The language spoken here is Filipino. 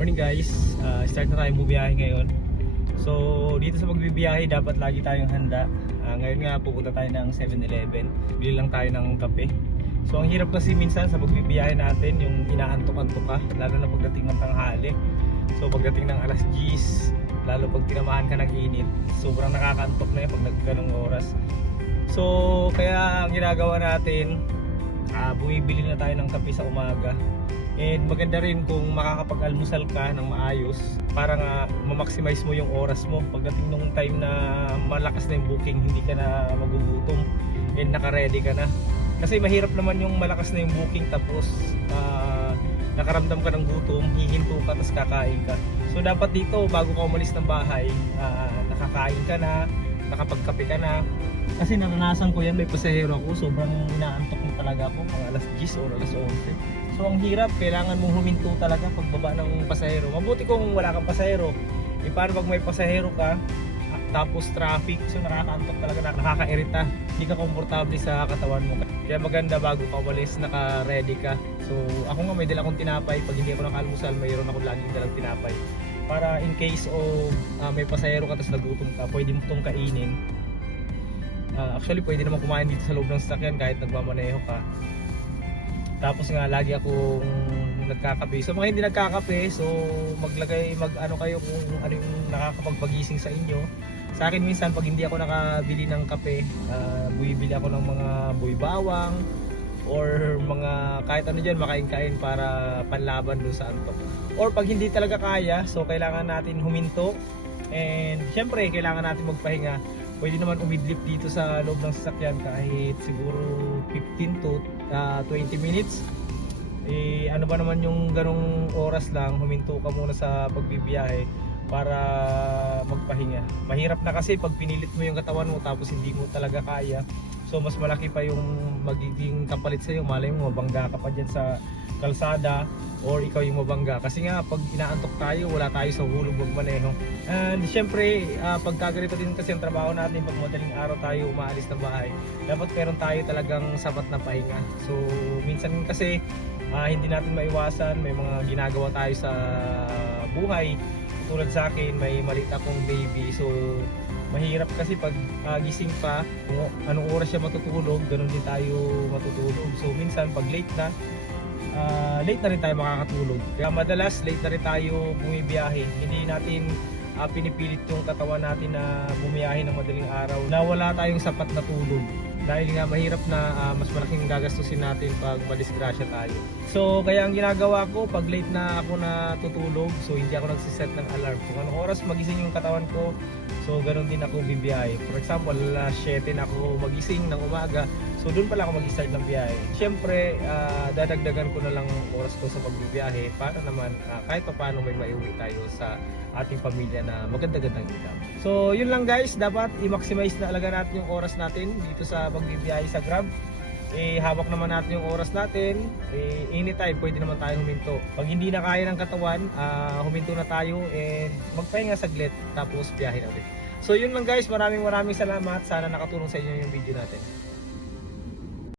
Morning guys, start na tayo bumiyahe ngayon. So dito sa pagbibiyahe dapat lagi tayong handa. Ngayon nga pupunta tayo ng 7-Eleven. Bili lang tayo ng kape. So ang hirap kasi minsan sa pagbibiyahe natin yung inaantok-antok ka, lalo na pagdating ng tanghali. So pagdating ng alas 10, lalo pag tinamahan ka ng init, sobrang nakakaantok na yun pag nagganong oras. So kaya ang ginagawa natin, bumibili na tayo ng kape sa umaga. And maganda rin kung makakapag-almusal ka ng maayos para nga ma-maximize mo yung oras mo. Pagdating nung time na malakas na yung booking, hindi ka na magugutom and naka-ready ka na. Kasi mahirap naman yung malakas na yung booking tapos nakaramdam ka ng gutom, hihinto ka tapos kakain ka. So dapat dito bago ka umalis ng bahay, nakakain ka na, nakapagkape ka na. Kasi naranasan ko yan, may pasahero ako, sobrang inaantok mo talaga ako mga alas 10 o alas 11. So ang hirap, kailangan mong huminto talaga pagbaba ng pasahero. Mabuti kung wala kang pasahero. Paano pag may pasahero ka, tapos traffic, so nakakaantok talaga, nakakairita. Hindi ka komportable sa katawan mo. Kaya maganda bago ka umalis, naka-ready ka. So ako nga may dala akong tinapay. Pag hindi ako naka-almusal, mayroon ako laging dalang tinapay. Para in case of may pasahero ka tapos nagutom ka, pwede mo itong kainin. Actually pwede naman kumain dito sa loob ng sasakyan kahit nagmamaneho ka. Tapos nga lagi akong nagkakape. So mga hindi nagkakape, so mag-ano kayo kung ano yung nakakapagpagising sa inyo. Sa akin minsan pag hindi ako nakabili ng kape, bumibili ako ng mga boy bawang or mga kahit ano dyan, makain-kain para panlaban doon sa antok. Or pag hindi talaga kaya, so kailangan natin huminto. And syempre kailangan natin magpahinga. Pwede naman umidlip dito sa loob ng sasakyan kahit siguro 15 to 20 minutes. Ano ba naman yung ganong oras lang, huminto ka muna sa pagbibiyahe para magpahinga. Mahirap na kasi pag pinilit mo yung katawan mo tapos hindi mo talaga kaya. So mas malaki pa yung magiging kapalit sa'yo. Malay mo mabangga ka pa dyan sa kalsada or ikaw yung mabangga. Kasi nga pag inaantok tayo, wala tayo sa hulog magmaneho. And syempre, pagka ganito din kasi ang trabaho natin, pag madaling araw tayo umaalis ng bahay, dapat meron tayo talagang sapat na pahinga. So minsan kasi hindi natin maiwasan, may mga ginagawa tayo sa buhay. Tulad sa akin, may maliit akong baby. So mahirap kasi pag gising pa, kung anong oras siya matutulog, ganun din tayo matutulog. So minsan pag late na rin tayo makakatulog. Kaya madalas late na rin tayo bumibiyahe. Hindi natin pinipilit yung katawan natin na bumiyahe ng madaling araw na wala tayong sapat na tulog. Dahil nga mahirap na mas malaking gagastusin natin pag madisgrasya tayo. So kaya ang ginagawa ko, pag late na ako natutulog, so hindi ako nagsiset ng alarm. Kung anong oras magising yung katawan ko, so ganoon din ako bibiyahe. For example, alas 7 na ako magising ng umaga, so doon pala ako mag-start ng biyahe. Siyempre, dadagdagan ko na lang oras ko sa pagbibiyahe para naman kahit pa paano may maiuwi tayo sa ating pamilya na maganda-gandang kita. So yun lang guys, dapat i-maximize na alaga natin yung oras natin dito sa pagbibiyahe sa Grab. Hawak naman natin yung oras natin, anytime pwede naman tayo huminto. Pag hindi na kaya ng katawan, huminto na tayo and magpahinga saglit tapos biyahe na ulit. So yun lang guys, maraming salamat. Sana nakatulong sa inyo yung video natin.